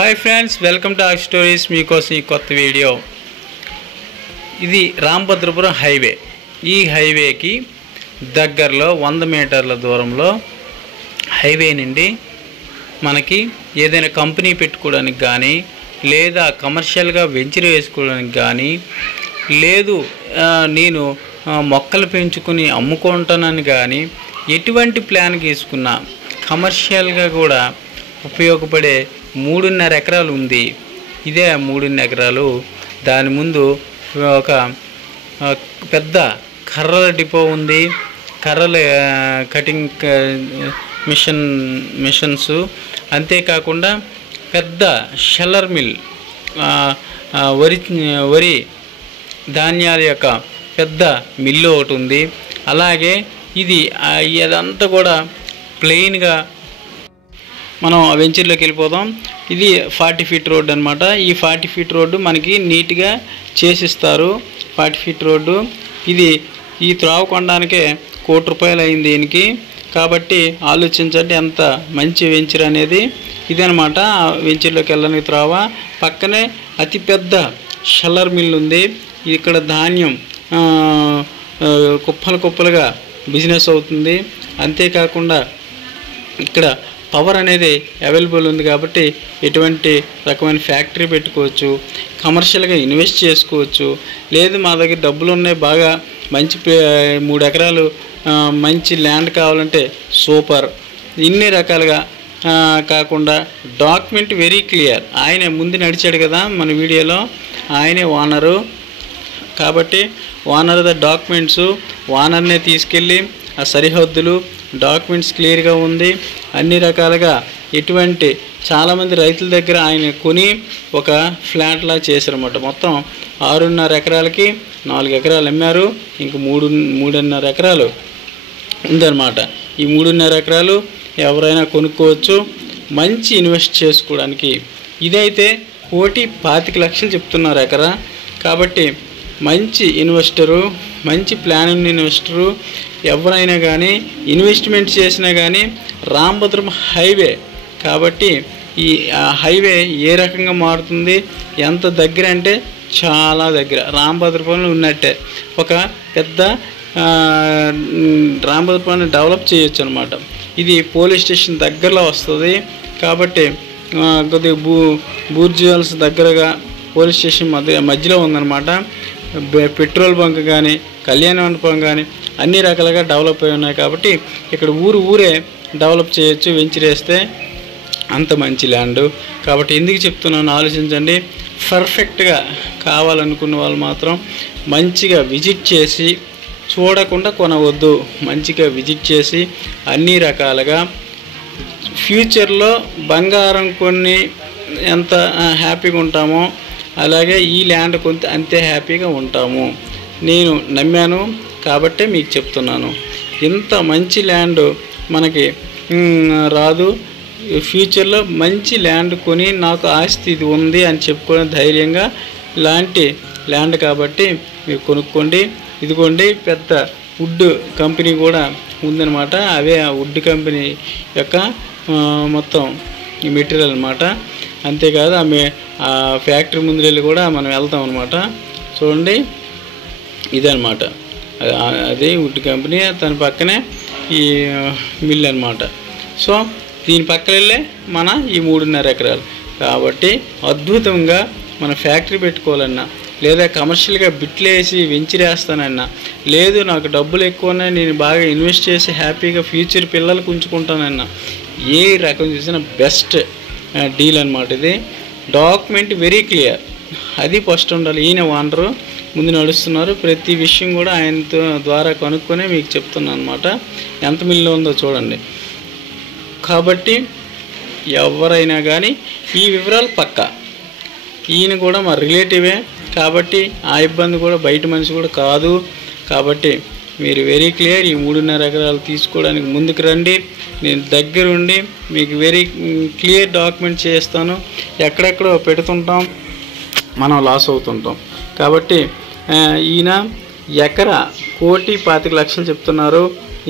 Hi friends, welcome to our stories. మీకోసం ఈ కొత్త వీడియో. ఇది రాంభద్రపురం హైవే. ఈ హైవేకి దగ్గరలో 100 మీటర్ల దూరంలో హైవే నుండి మనకి ఏదైనా కంపెనీ పెట్టుకోవడానికి కానీ, లేదా కమర్షియల్గా వెంచర్ వేసుకోవడానికి కానీ, లేదు నేను మొక్కలు పెంచుకుని అమ్ముకుంటానని కానీ, ఎటువంటి ప్లాన్ గీసుకున్నా కమర్షియల్గా కూడా ఉపయోగపడే 3.5 ఎకరాలు ఉంది. ఇదే 3.5 ఎకరాలు. దాని ముందు ఒక పెద్ద కర్రల డిపో ఉంది. కర్రల కటింగ్ మిషన్స్, అంతేకాకుండా పెద్ద షెల్లర్ మిల్, వరి ధాన్యాల యొక్క పెద్ద మిల్లు ఒకటి ఉంది. అలాగే ఇదంతా కూడా ప్లెయిన్గా మనం వెంచర్లోకి వెళ్ళిపోదాం. ఇది 40 ఫీట్ రోడ్డు అనమాట. ఈ 40 ఫీట్ రోడ్డు మనకి నీట్గా చేసిస్తారు. 40 ఫీట్ రోడ్డు ఈ త్రావ కొనడానికే ₹1,00,00,000 అయింది దీనికి. కాబట్టి ఆలోచించండి ఎంత మంచి వెంచర్ అనేది. ఇదనమాట వెంచర్లోకి వెళ్ళడానికి త్రావ. పక్కనే అతిపెద్ద షెల్లర్ మిల్ ఉంది. ఇక్కడ ధాన్యం కుప్పలుగా బిజినెస్ అవుతుంది. అంతేకాకుండా ఇక్కడ పవర్ అనేది అవైలబుల్ ఉంది. కాబట్టి ఎటువంటి రకమైన ఫ్యాక్టరీ పెట్టుకోవచ్చు, కమర్షియల్గా ఇన్వెస్ట్ చేసుకోవచ్చు. లేదు మా దగ్గర డబ్బులు ఉన్నాయి, బాగా మంచి 3 ఎకరాలు మంచి ల్యాండ్ కావాలంటే సూపర్. ఇన్ని రకాలుగా కాకుండా డాక్యుమెంట్ వెరీ క్లియర్. ఆయనే ముందు నడిచాడు కదా మన వీడియోలో, ఆయనే ఓనరు. కాబట్టి ఓనర్ డాక్యుమెంట్స్ ఓనర్నే తీసుకెళ్ళి ఆ సరిహద్దులు డాక్యుమెంట్స్ క్లియర్గా ఉంది. అన్ని రకాలుగా ఎటువంటి చాలామంది రైతుల దగ్గర ఆయన కొని ఒక ఫ్లాట్లా చేశారన్నమాట. మొత్తం 6.5 ఎకరాలకి 4 ఎకరాలు అమ్మారు. ఇంక 3.5 ఎకరాలు ఉందన్నమాట. ఈ 3.5 ఎకరాలు ఎవరైనా కొనుక్కోవచ్చు, మంచి ఇన్వెస్ట్ చేసుకోవడానికి. ఇదైతే ₹1,25,00,000 చెప్తున్నారు ఎకరా. కాబట్టి మంచి ఇన్వెస్టరు, మంచి ప్లాన్ ఉన్న ఇన్వెస్టరు ఎవరైనా కానీ ఇన్వెస్ట్మెంట్ చేసినా కానీ రాంభద్రం హైవే. కాబట్టి ఈ హైవే ఏ రకంగా మారుతుంది, ఎంత దగ్గర అంటే చాలా దగ్గర, రాంభద్రపురంలో ఉన్నట్టే. ఒక పెద్ద రాంభద్రపురాన్ని డెవలప్ చేయొచ్చు అనమాట. ఇది పోలీస్ స్టేషన్ దగ్గరలో వస్తుంది. కాబట్టి కొద్దిగా బూర్జువల్స్ దగ్గరగా పోలీస్ స్టేషన్ మధ్యలో ఉందన్నమాట. పెట్రోల్ బంక్ కానీ, కళ్యాణ మండపం కానీ అన్ని రకాలుగా డెవలప్ అయి ఉన్నాయి. కాబట్టి ఇక్కడ ఊరే డెవలప్ చేయొచ్చు వెంచర్ వేస్తే. అంత మంచి ల్యాండ్. కాబట్టి ఎందుకు చెప్తున్నాను ఆలోచించండి. పర్ఫెక్ట్గా కావాలనుకున్న వాళ్ళు మాత్రం మంచిగా విజిట్ చేసి, చూడకుండా కొనవద్దు. మంచిగా విజిట్ చేసి అన్ని రకాలుగా ఫ్యూచర్లో బంగారం కొన్ని ఎంత హ్యాపీగా ఉంటామో అలాగే ఈ ల్యాండ్ కొంత అంతే హ్యాపీగా ఉంటాము. నేను నమ్మాను కాబట్టే మీకు చెప్తున్నాను. ఇంత మంచి ల్యాండ్ మనకి రాదు. ఫ్యూచర్లో మంచి ల్యాండ్ కొని నాకు ఆస్తి ఇది ఉంది అని చెప్పుకునే ధైర్యంగా ఇలాంటి ల్యాండ్ కాబట్టి మీరు కొనుక్కోండి. ఇదిగోండి పెద్ద వుడ్ కంపెనీ కూడా ఉందన్నమాట. అవే ఆ వుడ్ కంపెనీ యొక్క మొత్తం ఈ మెటీరియల్ అనమాట. అంతేకాదు ఆ ఫ్యాక్టరీ ముందు వెళ్ళి కూడా మనం వెళ్తాం అనమాట. చూడండి ఇదనమాట, అది వుడ్ కంపెనీ. దాని పక్కనే ఈ మిల్ అనమాట. సో దీని పక్కన వెళ్ళే మన ఈ 3.5 ఎకరాలు. కాబట్టి అద్భుతంగా మన ఫ్యాక్టరీ పెట్టుకోవాలన్నా, లేదా కమర్షియల్గా బిట్లేసి వెంచరేస్తానన్నా, లేదు నాకు డబ్బులు ఎక్కువ ఉన్నాయి నేను బాగా ఇన్వెస్ట్ చేసి హ్యాపీగా ఫ్యూచర్ పిల్లలకు ఉంచుకుంటానన్నా, ఏ రకం చూసినా బెస్ట్ డీల్ అనమాట ఇది. డాక్యుమెంట్ వెరీ క్లియర్, అది ఫస్ట్ ఉండాలి. ఈయన ఓనరు ముందు నడుస్తున్నారు. ప్రతి విషయం కూడా ఆయనతో ద్వారా కనుక్కొని మీకు చెప్తున్నాను అనమాట. ఎంత మిల్లు ఉందో చూడండి. కాబట్టి ఎవరైనా కానీ ఈ వివరాలు పక్కా. ఈయన కూడా మా రిలేటివే కాబట్టి ఆ ఇబ్బంది కూడా బయట మనిషి కూడా కాదు. కాబట్టి మీరు వెరీ క్లియర్. ఈ 3.5 ఎకరాలు తీసుకోవడానికి ముందుకు రండి. నేను దగ్గరుండి మీకు వెరీ క్లియర్ డాక్యుమెంట్ చేస్తాను. ఎక్కడెక్కడో పెడుతుంటాం, మనం లాస్ అవుతుంటాం. కాబట్టి ఈయన ఎకరా ₹1,25,00,000 చెప్తున్నారు.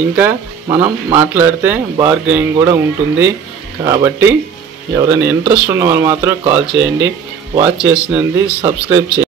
ఇంకా మనం మాట్లాడితే బార్గెనింగ్ కూడా ఉంటుంది. కాబట్టి ఎవరైనా ఇంట్రెస్ట్ ఉన్న వాళ్ళు మాత్రమే కాల్ చేయండి. వాచ్ చేసినందుకు సబ్స్క్రైబ్ చేయండి.